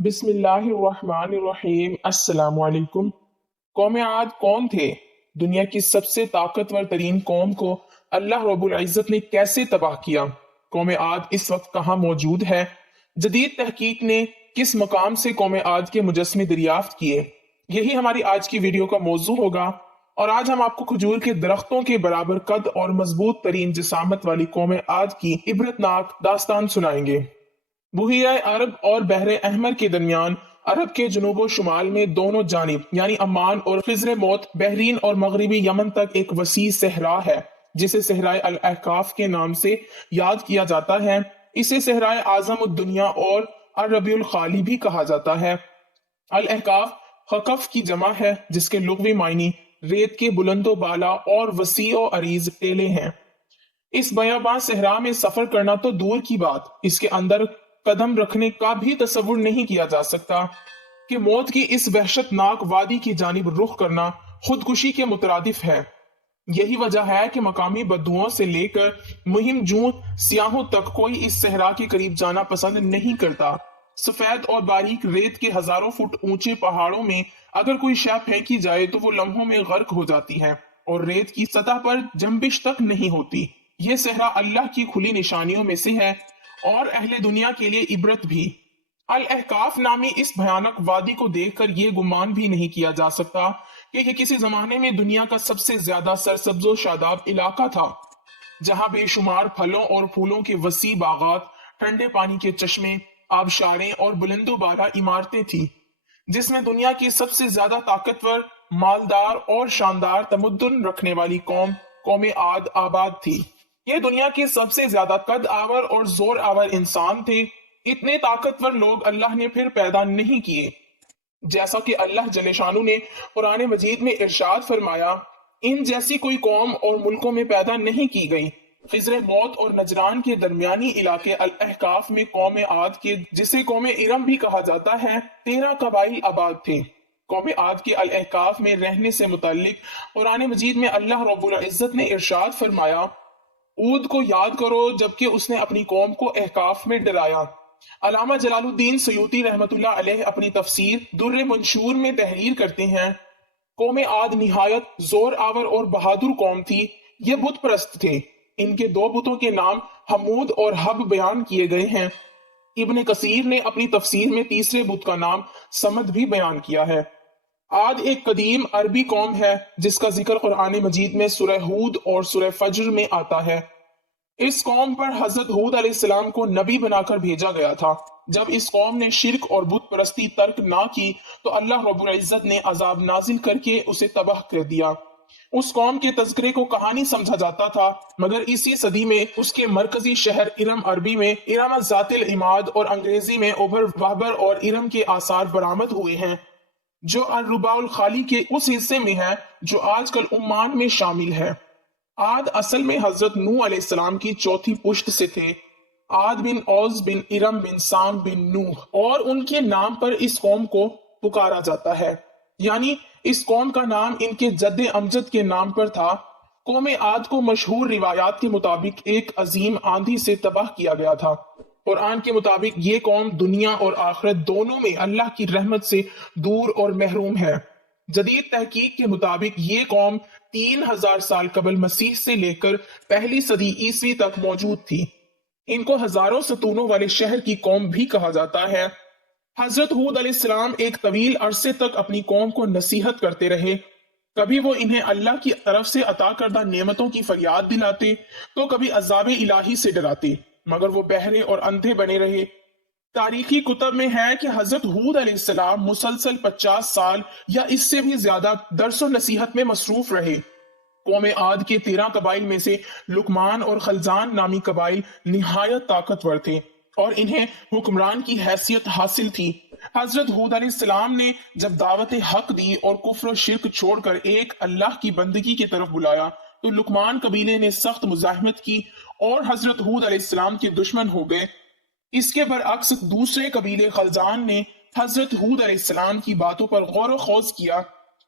बिस्मिल्लाहिर्रहमानिर्रहीम। अस्सलाम वालेकुम। कौम आद कौन थे? दुनिया की सबसे ताकतवर तरीन कौम को अल्लाह रब्बुल इज्जत ने कैसे तबाह किया? कौम आद इस वक्त कहाँ मौजूद है? जदीद तहकीक ने किस मकाम से कौम आद के मुजस्मे दरियाफ्त किए? यही हमारी आज की वीडियो का मौजू होगा। और आज हम आपको खजूर के दरख्तों के बराबर कद और मजबूत तरीन जिसामत वाली कौम आद की इबरतनाक दास्तान सुनाएंगे। बुहिया अरब और बहरे अहमर के दरमियान अरब के जनूबो शुमाल में दोनों जानिब यानी अमान और खिजर मौत, बहरीन और मगरबी यमन तक एक वसी सहरा है जिसे सहराए अल अहकाफ के नाम से याद किया जाता है। इसे सहराए आजम दुनिया और अरबियुल खाली भी कहा जाता है। अल अहकाफ हकफ की जमा है जिसके लुग़वी मायनी रेत के बुलंदो बाला और वसी और अरीज टेले हैं। इस बयाबान सहरा में सफर करना तो दूर की बात, इसके अंदर कदम रखने का भी तसव्वुर नहीं किया जा सकता कि मौत की इस वहशतनाक वादी की जानिब रुख करना खुदकुशी के मुतरादिफ है। यही वजह है कि मकामी बदुओं से लेकर मुहिम जूं सियाहों तक कोई इस सहरा के करीब जाना पसंद नहीं करता। सफेद और बारीक रेत के हजारों फुट ऊंचे पहाड़ों में अगर कोई शय फेंकी जाए तो वो लम्हों में गर्क हो जाती है और रेत की सतह पर जंबिश तक नहीं होती। ये सहरा अल्लाह की खुली निशानियों में से है और अहले दुनिया के लिए इबरत भी। अल अहकाफ नामी इस भयानक वादी को देखकर यह गुमान भी नहीं किया जा सकता कि यह किसी जमाने में दुनिया का सबसे ज्यादा सरसब्जो शादाब इलाका था, जहां बेशुमार फलों और फूलों के वसी बागात, ठंडे पानी के चश्मे, आबशारें और बुलंदो बाला इमारतें थी, जिसमें दुनिया की सबसे ज्यादा ताकतवर, मालदार और शानदार तमद्दुन रखने वाली कौम कौम आद आबाद थी। ये दुनिया के सबसे ज्यादा कद आवर और जोर आवर इंसान थे। इतने ताकतवर लोग अल्लाह ने फिर पैदा नहीं किए। जैसा कि अल्लाह जलेशानु ने कुरान मजीद में इरशाद फरमाया, इन जैसी कोई कौम और मुल्कों में पैदा नहीं की गई। खिजर मौत और नजरान के दरमियानी इलाके अल अहकाफ में कौम आद के, जिसे कौम इरम भी कहा जाता है, 13 कबाइल आबाद थे। कौम आद के अल अहकाफ में रहने से मुताल्लिक कुरान मजीद में अल्लाह रब्बुल इज्जत ने इरशाद फरमाया, ऊद को याद करो जबकि उसने अपनी कौम को अहकाफ में डराया। अलामा जलालुद्दीन सयूती रहमतुल्लाह अलैह अपनी तफसीर दुर्र मंशूर में तहरीर करते हैं, कौम आद निहायत जोर आवर और बहादुर कौम थी। ये बुत परस्त थे। इनके दो बुतों के नाम हमूद और हब बयान किए गए हैं। इब्ने कसीर ने अपनी तफसीर में तीसरे बुत का नाम समद भी बयान किया है। आद एक कदीम अरबी कौम है जिसका जिक्र कुरान मजीद में सूरह हूद और सूरह फज्र में आता है। इस कौम पर हजरत हूद अलैहिस्सलाम को नबी बनाकर भेजा गया था। जब इस कौम ने शिर्क और बुत परस्ती तर्क ना की तो अल्लाह रब्बुल इज्जत ने अजाब नाजिल करके उसे तबाह कर दिया। उस कौम के तज़किरे को कहानी समझा जाता था, मगर इसी सदी में उसके मरकजी शहर इरम अरबी में इरम ज़ातिल इमाद और अंग्रेजी में ओबर वाबर और इरम के आसार बरामद हुए हैं, जो अल-रुबाउल खाली के उस हिस्से में है जो आजकल उम्मान में शामिल है। आद असल में हजरत नूह अलैहिस्सलाम की चौथी पुश्त से थे। आद बिन औज बिन इरम बिन साम बिन नूह, और उनके नाम पर इस कौम को पुकारा जाता है, यानी इस कौम का नाम इनके जद्दे अमजद के नाम पर था। कौम आद को मशहूर रिवायात के मुताबिक एक अजीम आंधी से तबाह किया गया था। कुरान के मुताबिक ये कौम दुनिया और आखिरत दोनों में अल्लाह की रहमत से दूर और महरूम है। जदीद तहकीक के मुताबिक ये कौम 3000 साल कबल मसीह से लेकर पहली सदी ईसवी तक मौजूद थी। इनको हजारों सतूनों वाले शहर की कौम भी कहा जाता है। हजरत हूद अलैहिस्सलाम एक तवील अरसे तक अपनी कौम को नसीहत करते रहे। कभी वो इन्हें अल्लाह की तरफ से अता करदा नेमतों की फरियाद दिलाते तो कभी अजाब इलाही से डराते, मगर वो बहरे और अंधे बने रहे। तारीखी कुतब में है कि हजरत हूद अलैहिस्सलाम मुसलसल 50 साल या इससे भी ज्यादा दरसो नसीहत में मसरूफ रहे। कौम आद के 13 कबाइल में से लुकमान और खलजान नामी कबाइल निहायत ताकतवर थे और इन्हें हुक्मरान की हैसियत हासिल थी। हजरत हूद अलैहिस्सलाम ने जब दावत हक दी और कुफ्र और शिर्क छोड़कर एक अल्लाह की बंदगी की तरफ बुलाया तो लुकमान कबीले ने सख्त मुजाहिमत की और हजरत हूद अलैहिस्सलाम के दुश्मन हो गए। इसके बरअक्स दूसरे कबीले खलजान ने हजरत हूद अलैहिस्सलाम की बातों पर गौर खौज किया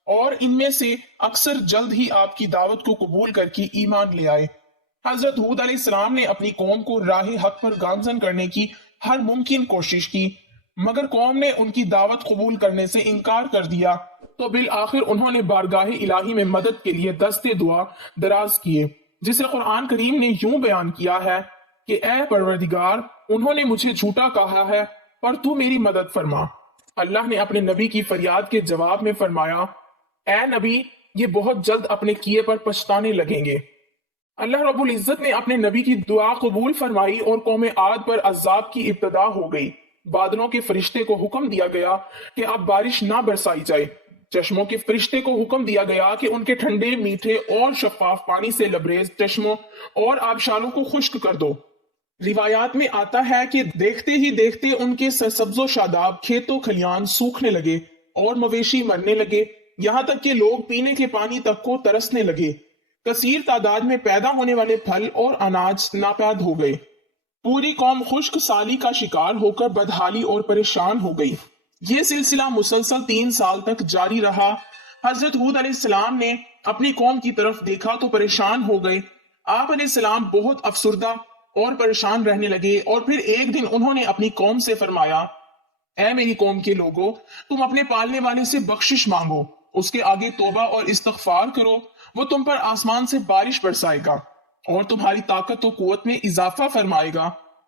और इनमें से अक्सर जल्द ही आपकी दावत को कबूल करके ईमान ले आए। हजरत हूद अलैहिस्सलाम ने अपनी कौम को राह हक पर गामजन करने की हर मुमकिन कोशिश की, مگر قوم نے ان کی دعوت قبول کرنے سے انکار کر دیا تو بالآخر انہوں نے بارگاہ الہی میں مدد کے لیے دستے دعا دراز کیے، جسے قرآن کریم نے یوں بیان کیا ہے کہ اے پروردگار، انہوں نے مجھے جھوٹا کہا ہے پر تو میری مدد فرما۔ اللہ نے اپنے نبی کی فریاد کے جواب میں فرمایا، اے نبی، یہ بہت جلد اپنے کیے پر پچھتانے لگیں گے۔ اللہ رب العزت نے اپنے نبی کی دعا قبول فرمائی اور قوم عاد پر عذاب کی ابتدا ہو گئی۔ بادلوں کے فرشتے کو حکم دیا گیا کہ اب بارش نہ برسائی جائے۔ چشموں کے فرشتے کو حکم دیا گیا کہ ان کے ٹھنڈے، میٹھے اور شفاف پانی سے لبریز چشموں اور آبشاروں کو خشک کر دو۔ روایات میں آتا ہے کہ دیکھتے ہی دیکھتے ان کے سرسبز و شاداب کھیتوں کھلیان سوکھنے لگے اور مویشی مرنے لگے، یہاں تک کہ لوگ پینے کے پانی تک کو ترسنے لگے۔ کثیر تعداد میں پیدا ہونے والے پھل اور اناج ناپید ہو گئے۔ پوری قوم خشک سالی کا شکار ہو کر بدحالی اور پریشان ہو گئی۔ یہ سلسلہ مسلسل 3 سال تک جاری رہا۔ حضرت ہود علیہ السلام نے اپنی قوم کی طرف دیکھا تو پریشان ہو گئے۔ آپ علیہ السلام بہت افسردہ اور پریشان رہنے لگے، اور پھر ایک دن انہوں نے اپنی قوم سے فرمایا، اے میری قوم کے لوگوں، تم اپنے پالنے والے سے بخشش مانگو، اس کے آگے توبہ اور استغفار کرو، وہ تم پر آسمان سے بارش برسائے گا اور تمہاری طاقت و قوت میں اضافہ فرمائے گا،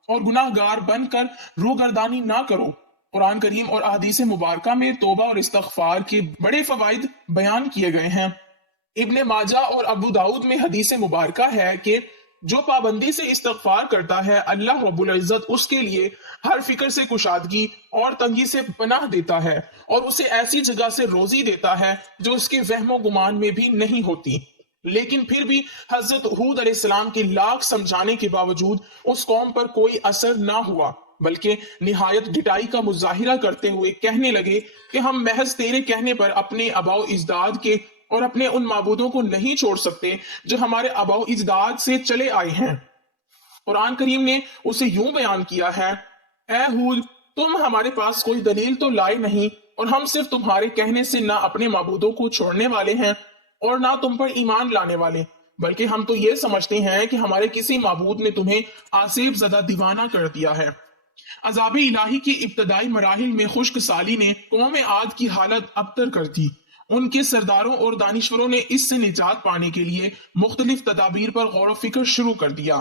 اور گناہ گار بن کر روگردانی نہ کرو۔ قرآن کریم اور احادیث مبارکہ میں توبہ اور استغفار کے بڑے فوائد بیان کیے گئے ہیں۔ ابن ماجہ اور ابو داؤد میں حدیث مبارکہ ہے کہ جو پابندی سے استغفار کرتا ہے، اللہ رب العزت اس کے لیے ہر فکر سے کشادگی اور تنگی سے پناہ دیتا ہے، اور اسے ایسی جگہ سے روزی دیتا ہے جو اس کے وہم و گمان میں بھی نہیں ہوتی۔ لیکن پھر بھی حضرت ہود علیہ السلام کی لاکھ سمجھانے کے باوجود اس قوم پر کوئی اثر نہ ہوا، بلکہ نہایت ڈٹائی کا مظاہرہ کرتے ہوئے کہنے لگے کہ ہم محض تیرے کہنے پر اپنے آباء و اجداد کے اور اپنے ان معبودوں کو نہیں چھوڑ سکتے جو ہمارے آباء و اجداد سے چلے آئے ہیں۔ قرآن کریم نے اسے یوں بیان کیا ہے، اے ہود، تم ہمارے پاس کوئی دلیل تو لائے نہیں، اور ہم صرف تمہارے کہنے سے نہ اپنے معبودوں کو چھوڑنے والے ہیں اور نہ تم پر ایمان لانے والے، بلکہ ہم تو یہ سمجھتے ہیں کہ ہمارے کسی معبود نے تمہیں آصیب زدہ دیوانہ کر دیا ہے۔ عذاب الہی کی ابتدائی مراحل میں خشک سالی نے قوم عاد کی حالت ابتر کر دی۔ ان کے سرداروں اور دانشوروں نے اس سے نجات پانے کے لیے مختلف تدابیر پر غور و فکر شروع کر دیا۔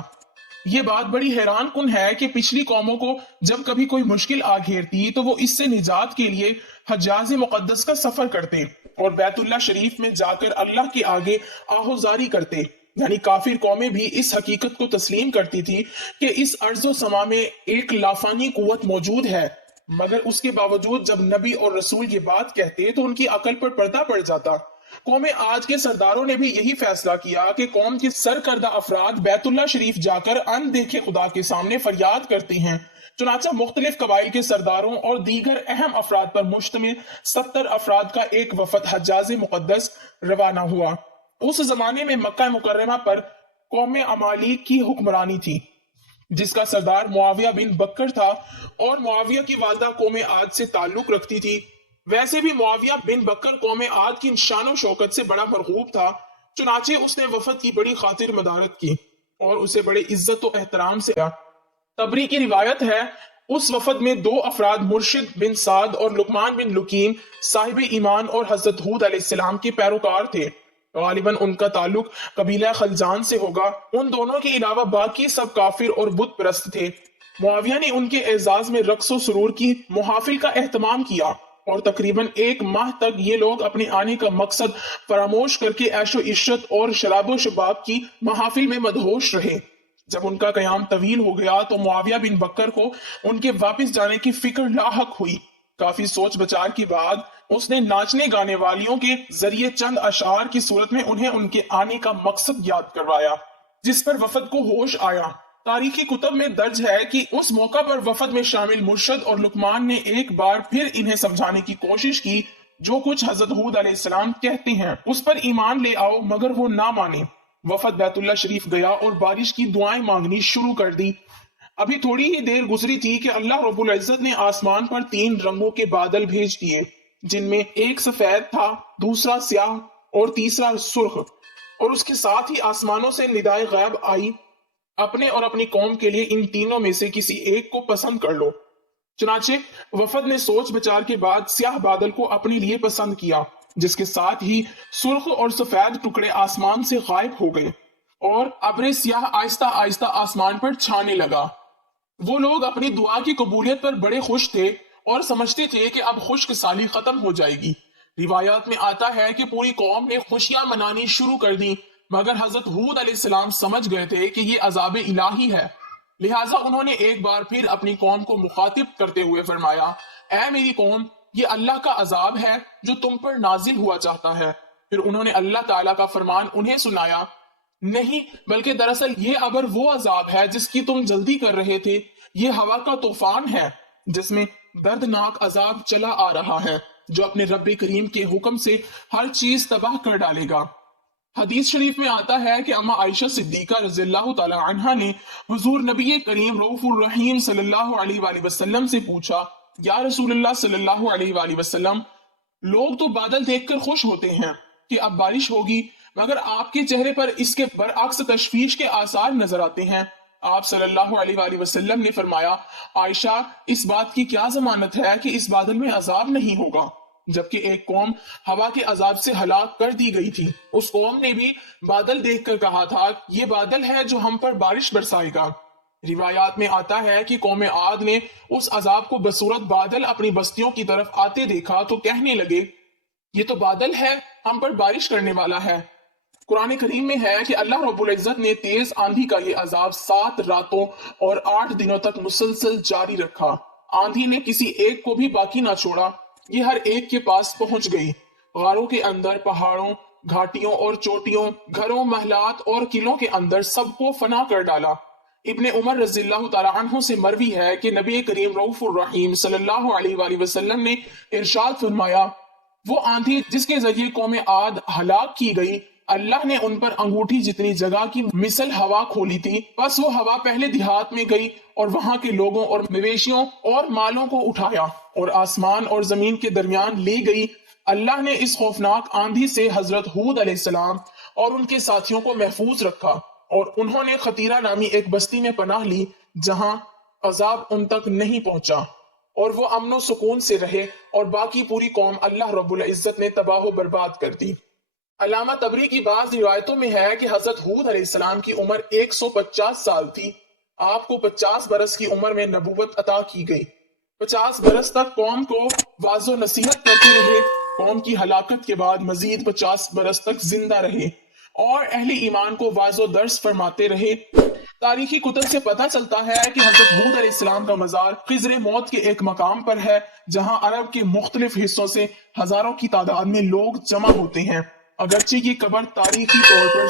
یہ بات بڑی حیران کن ہے کہ پچھلی قوموں کو جب کبھی کوئی مشکل آ گھیرتی تو وہ اس سے نجات کے لیے حجاز مقدس کا سفر کرتے اور بیت اللہ شریف میں جا کر اللہ کے آگے آہوزاری کرتے، یعنی کافر قومیں بھی اس حقیقت کو تسلیم کرتی تھی کہ اس ارض و سما میں ایک لافانی قوت موجود ہے، مگر اس کے باوجود جب نبی اور رسول یہ بات کہتے تو ان کی عقل پر پردہ پڑ جاتا۔ قوم آج کے سرداروں نے بھی یہی فیصلہ کیا کہ قوم کے سرکردہ افراد بیت اللہ شریف جا کر ان دیکھے خدا کے سامنے فریاد کرتے ہیں۔ چنانچہ مختلف قبائل کے سرداروں اور دیگر اہم افراد پر مشتمل 70 افراد کا ایک وفد حجاز مقدس روانہ ہوا۔ اس زمانے میں مکہ مکرمہ پر قوم عمالیق کی حکمرانی تھی، جس کا سردار معاویہ بن بکر تھا، اور معاویہ کی والدہ قوم عاد سے تعلق رکھتی تھی۔ ویسے بھی معاویہ بن بکر قوم عاد کی شان و شوکت سے بڑا مرغوب تھا، چنانچہ اس نے وفد کی بڑی خاطر مدارت کی اور اسے بڑے عزت و احترام سے کیا۔ تبری کی روایت ہے، اس وفد میں 2 افراد مرشد بن سعد اور لقمان بن لکیم صاحب ایمان اور حضرت ہود علیہ السلام کے پیروکار تھے۔ غالباً ان کا تعلق قبیلہ خلجان سے ہوگا۔ ان دونوں کے علاوہ باقی سب کافر اور بت پرست تھے۔ معاویہ نے ان کے اعزاز میں رقص و سرور کی محافل کا اہتمام کیا، اور تقریباً 1 ماہ تک یہ لوگ اپنے آنے کا مقصد فراموش کر کے عیش و عشرت اور شراب و شباب کی محافل میں مدہوش رہے۔ جب ان کا قیام طویل ہو گیا تو معاویہ بن بکر کو ان کے واپس جانے کی فکر لاحق ہوئی۔ کافی سوچ بچار کے بعد اس نے ناچنے گانے والیوں کے ذریعے چند اشعار کی صورت میں انہیں ان کے آنے کا مقصد یاد کروایا، جس پر وفد کو ہوش آیا۔ تاریخی کتب میں درج ہے کہ اس موقع پر وفد میں شامل مرشد اور لقمان نے ایک بار پھر انہیں سمجھانے کی کوشش کی، جو کچھ حضرت ہود علیہ السلام کہتے ہیں اس پر ایمان لے آؤ، مگر وہ نہ مانے۔ وفد بیت اللہ شریف گیا اور بارش کی دعائیں مانگنی شروع کر دی۔ ابھی تھوڑی ہی دیر گزری تھی کہ اللہ رب العزت نے آسمان پر 3 رنگوں کے بادل بھیج دیے، جن میں ایک سفید تھا، دوسرا سیاہ اور تیسرا سرخ، اور اس کے ساتھ ہی آسمانوں سے ندائے غیب آئی، اپنے اور اپنی قوم کے لیے ان تینوں میں سے کسی ایک کو پسند کر لو۔ चुनाचे वफद ने सोच विचार के बाद स्याह बादल को अपने लिए पसंद किया, जिसके साथ ही सुर्ख और सफेद टुकड़े आसमान से गायब हो गए और अब्र स्याह आहिस्ता आहिस्ता आसमान पर छाने लगा। वो लोग अपनी दुआ की कबूलियत पर बड़े खुश थे और समझते थे कि अब खुश्क साली खत्म हो जाएगी। रिवायात में आता है कि पूरी कौम ने खुशियां मनानी शुरू कर दी, मगर हजरत हूद अलैहिस्सलाम समझ गए थे कि ये अजाब इलाही है। लिहाजा उन्होंने एक बार फिर अपनी कौम को मुखातिब करते हुए फरमाया, ऐ मेरी कौम, ये अल्लाह का अजाब है जो तुम पर नाजिल हुआ चाहता है। फिर उन्होंने अल्लाह ताला का फरमान उन्हें सुनाया, नहीं बल्कि दरअसल ये अबर वो अजाब है जिसकी तुम जल्दी कर रहे थे। ये हवा का तूफान है जिसमें दर्दनाक अजाब चला आ रहा है, जो अपने रब्बे करीम के हुक्म से हर चीज तबाह कर डालेगा। हदीस शरीफ में आता है कि अम्मा आयशा सिद्दीका रज़ियल्लाहु ताला अन्हा ने हुजूर नबी करीम रऊफुर रहीम सल्लल्लाहु अलैहि वसल्लम से पूछा, या रसूलुल्लाह सल्लल्लाहु अलैहि वसल्लम, लोग तो बादल देखकर खुश होते हैं कि अब बारिश होगी, मगर आपके चेहरे पर इसके बरअक्स तशवीश के आसार नजर आते हैं। आप सल्लल्लाहु अलैहि वसल्लम ने फरमाया, आयशा, इस बात की क्या जमानत है कि इस बादल में अजाब नहीं होगा। जबकि एक कौम हवा के अजाब से हलाक कर दी गई थी, उस कौम ने भी बादल देखकर कहा था, ये बादल है जो हम पर बारिश बरसाएगा। रिवायात में आता है कि कौम आद ने उस अजाब को बसूरत बादल अपनी बस्तियों की तरफ आते देखा तो कहने लगे, ये तो बादल है, हम पर बारिश करने वाला है। कुरान करीम में है कि अल्लाह रब्बुल इज्जत ने तेज आंधी का ये अजाब 7 रातों और 8 दिनों तक मुसलसल जारी रखा। आंधी ने किसी एक को भी बाकी ना छोड़ा, ये हर एक के पास पहुंच गई। गारों के अंदर, पहाड़ों, घाटियों और चोटियों, घरों, महलात और किलों के अंदर सबको फना कर डाला। इब्ने उमर रज़ियल्लाहु ताला अन्हु से मरवी है कि नबी करीम रऊफुर रहीम सल्लल्लाहु अलैहि वसल्लम ने इरशाद फरमाया, वो आंधी जिसके जरिए कौम आद हलाक की गई, अल्लाह ने उन पर अंगूठी जितनी जगह की मिसल हवा खोली थी। बस वो हवा पहले देहात में गई और वहां के लोगों और मवेशियों और मालों को उठाया और आसमान और जमीन के दरमियान ले गई। अल्लाह ने इस खौफनाक आंधी से हजरत हूद अलैहिस्सलाम और उनके साथियों को महफूज रखा और उन्होंने खतीरा नामी एक बस्ती में पनाह ली, जहां अजाब उन तक नहीं पहुंचा और वो अमनो सुकून से रहे, और बाकी पूरी कौम अल्लाह रब्बुल इज्जत ने तबाह बर्बाद कर दी। अल्लामा तबरी की बात रिवायतों में है कि हजरत हूद अलैहिस्सलाम की उम्र 150 साल थी। आपको 50 बरस की उम्र में नबूवत अता की गई। 50 बरस तक कौम को वाजो नसीहत करते रहे। कौम की हलाकत के बाद मजीद 50 बरस तक जिंदा रहे और अहले ईमान को वाजो दर्स फरमाते रहे। तारीखी कुतुब से पता चलता है कि हजरत हूद अलैहिस्सलाम का मजार खिज़्र मौत के एक मकाम पर है, जहां अरब के मुख्तलिफ हिस्सों से हजारों की तादाद में लोग जमा होते हैं। अगरचे की कब्र तारीखी तौर पर